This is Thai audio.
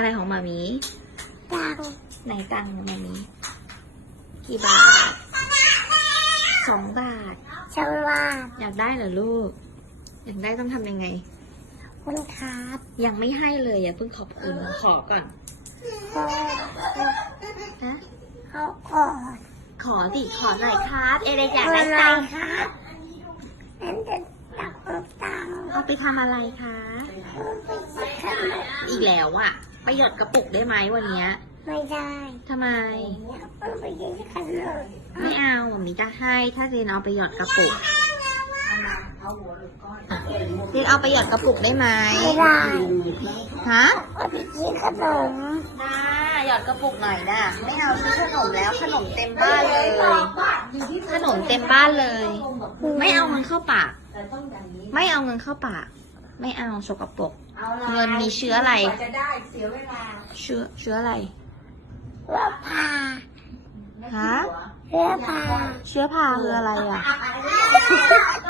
อะไรของมามีตังไหนตังค์ของมามีกี่บาทสองบาทจังหวัดอยากได้เหรอลูก อยากได้ต้องทำยังไงคุณครับ ยังไม่ให้เลยอย่าเพิ่งขอบคุณขอก่อนขอฮะเขาก่อนขอดิขอหน่อยครับเอเดอยากอะได้ไรตังค์ครับนั่นจะตักตังเอาไปทำอะไรคะขนมอีกแล้วอะ ไปหยดกระปุกได้ไหมวันเนี้ยไม่ได้ทำไม เอาไปกินขนมไม่เอาหมีจะให้ ถ้าเจนเอาไปหยอดกระปุกเจนเอาไปหยอดกระปุกได้ไหมไม่ได้ฮะ เอาไปกินขนมได้หยอดกระปุกหน่อยนะไม่เอาซื้อขนมแล้วขนมเต็มบ้านเลย ขนมเต็มบ้านเลย ไม่เอาเงินเข้าปาก ไม่เอาเงินเข้าปาก ไม่เอาสกปรกเงินมีเชื้ออะไรจะได้เสียเวลาเชื้อเชื้ออะไรเรือพาฮะเรือพาเชื้อพาคืออะไรอะมั่วเราอะ